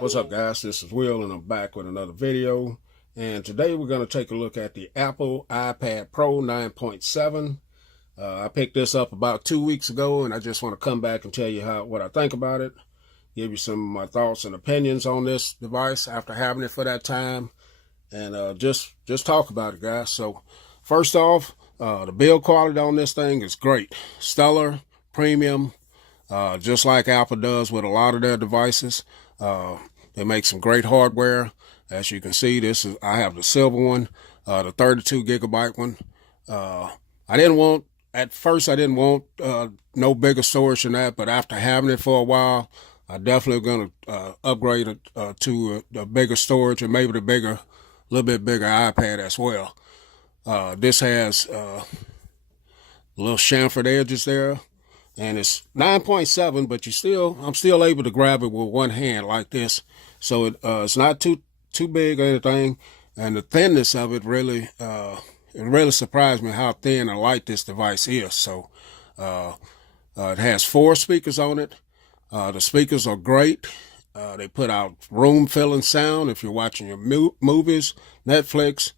What's up, guys? This is Will, and I'm back with another video. And today we're going to take a look at the Apple iPad Pro 9.7. I picked this up about 2 weeks ago, and I just want to come back and tell you what I think about it. Give you some of my thoughts and opinions on this device after having it for that time, and just talk about it, guys. So, first off, the build quality on this thing is great, stellar, premium, just like Apple does with a lot of their devices. They make some great hardware. As you can see, I have the silver one, the 32 gigabyte one. At first I didn't want no bigger storage than that, but after having it for a while, I definitely going to upgrade it to the bigger storage and maybe the little bit bigger iPad as well. This has little chamfered edges there, and it's 9.7, but I'm still able to grab it with one hand like this. So it's not too big or anything, and the thinness of it really surprised me how thin and light this device is. So it has 4 speakers on it. The speakers are great. They put out room-filling sound if you're watching your movies, Netflix,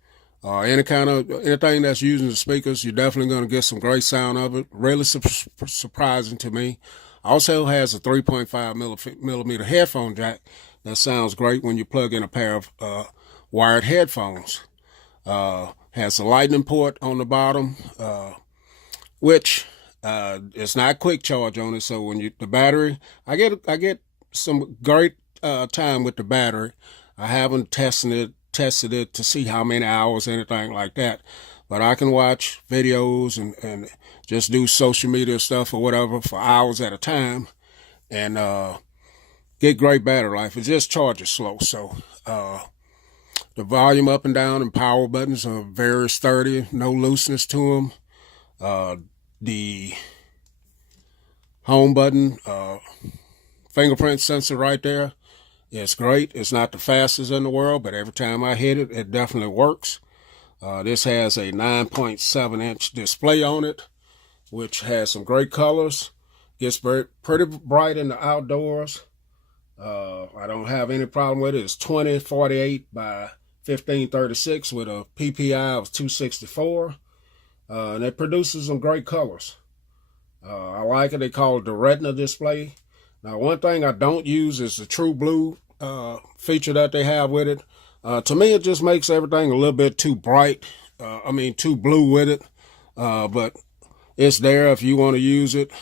anything that's using the speakers. You're definitely going to get some great sound of it. Really surprising to me. Also has a 3.5 millimeter headphone jack that sounds great when you plug in a pair of wired headphones. Has a lightning port on the bottom, which it's not quick charge on it. So when the battery, I get some great time with the battery. I haven't tested it to see how many hours, anything like that, but I can watch videos and just do social media stuff or whatever for hours at a time, and get great battery life. It just charges slow. So the volume up and down and power buttons are very sturdy, no looseness to them. The home button, fingerprint sensor right there, it's great. It's not the fastest in the world, but every time I hit it, it definitely works. This has a 9.7-inch display on it, which has some great colors. Gets pretty bright in the outdoors. I don't have any problem with it. It's 2048 by 1536 with a PPI of 264. And it produces some great colors. I like it. They call it the Retina display. Now, one thing I don't use is the True Blue feature that they have with it. To me, it just makes everything a little bit too bright. Too blue with it. But it's there if you want to use it.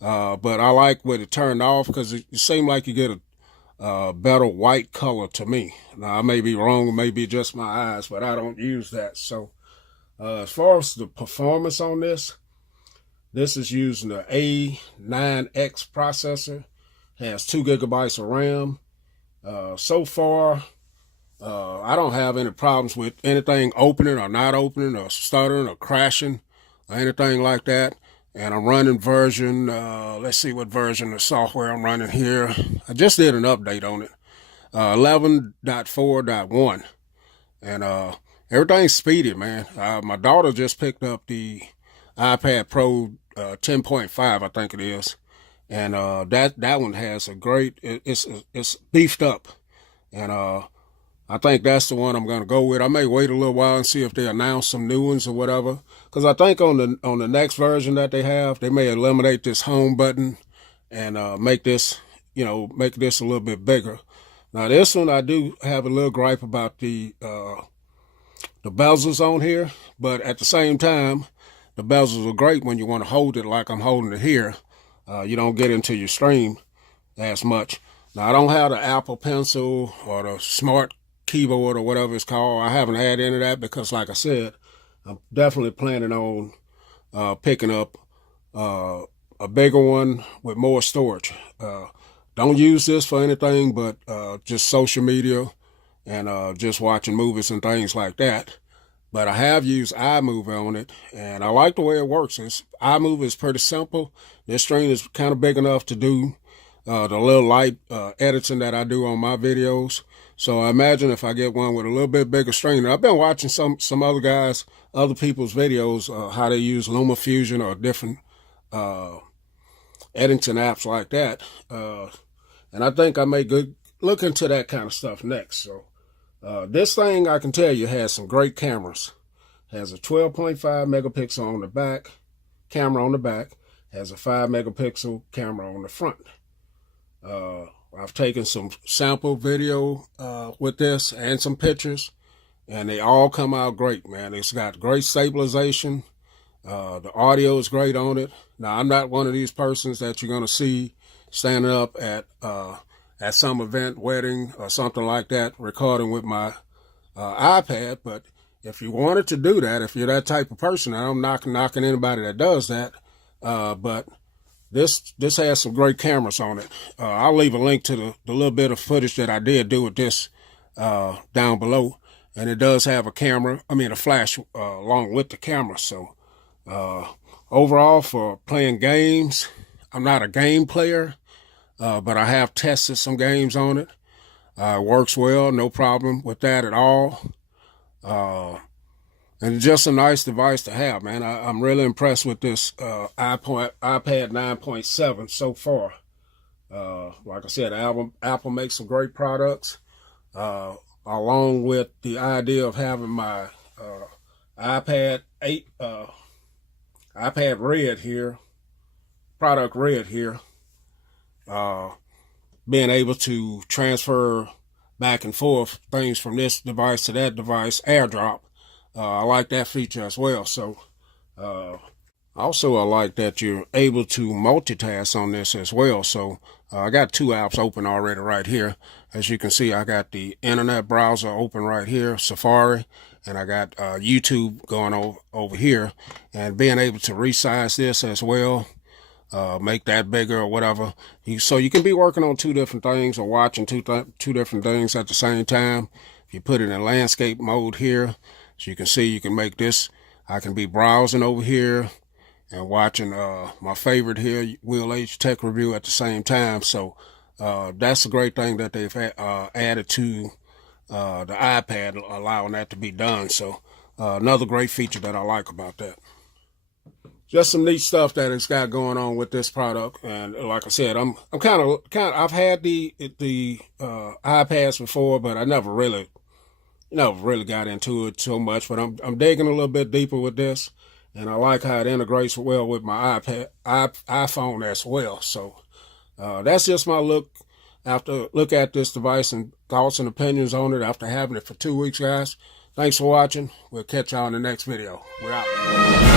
But I like when it turned off because it seemed like you get a better white color to me. Now, I may be wrong. It may be just my eyes, but I don't use that. So as far as the performance on this is using the A9X processor. Has 2 gigabytes of RAM. So far, I don't have any problems with anything opening or not opening or stuttering or crashing or anything like that. And I'm running version, let's see what version of software I'm running here. I just did an update on it, 11.4.1. And everything's speedy, man. My daughter just picked up the iPad Pro 10.5, I think it is. And that one has a great, it's beefed up. And I think that's the one I'm going to go with. I may wait a little while and see if they announce some new ones or whatever. Because I think on the next version that they have, they may eliminate this home button and make this a little bit bigger. Now this one, I do have a little gripe about the bezels on here, but at the same time, the bezels are great when you want to hold it like I'm holding it here. You don't get into your stream as much. Now, I don't have the Apple Pencil or the Smart Keyboard or whatever it's called. I haven't had any of that because, like I said, I'm definitely planning on picking up a bigger one with more storage. Don't use this for anything but just social media and just watching movies and things like that. But I have used iMovie on it, and I like the way it works. iMovie is pretty simple. This screen is kind of big enough to do the little light editing that I do on my videos. So I imagine if I get one with a little bit bigger screen, and I've been watching some other people's videos, how they use LumaFusion or different editing apps like that. And I think I may look into that kind of stuff next. So this thing, I can tell you, has some great cameras. Has a 12.5 megapixel on the back, camera on the back. Has a 5 megapixel camera on the front. I've taken some sample video with this and some pictures, and they all come out great, man. It's got great stabilization. The audio is great on it. Now, I'm not one of these persons that you're going to see standing up at some event, wedding, or something like that, recording with my iPad. But if you wanted to do that, if you're that type of person, I'm not knocking anybody that does that, but this has some great cameras on it. I'll leave a link to the little bit of footage that I did do with this down below. And it does have a flash along with the camera. So overall, for playing games, I'm not a game player, but I have tested some games on it. It works well, no problem with that at all. And it's just a nice device to have, man. I'm really impressed with this iPad 9.7 so far. Like I said, Apple makes some great products, along with the idea of having my iPad 8, iPad Red here, product Red here, being able to transfer back and forth things from this device to that device, AirDrop. I like that feature as well. So also I like that you're able to multitask on this as well. So I got two apps open already right here. As you can see, I got the internet browser open right here, Safari, and I got YouTube going over here, and being able to resize this as well, make that bigger or whatever. So you can be working on two different things or watching two different things at the same time. If you put it in landscape mode here, so you can see, you can make this, I can be browsing over here and watching my favorite here, Will H Tech Review, at the same time. So that's a great thing that they've added to the iPad, allowing that to be done. So another great feature that I like about that. Just some neat stuff that it's got going on with this product. And like I said, I'm kind of I've had the iPads before, but I never really got into it so much. But I'm digging a little bit deeper with this, and I like how it integrates well with my iPhone as well. So that's just my look at this device and thoughts and opinions on it after having it for 2 weeks, guys. Thanks for watching. We'll catch y'all in the next video. We're out.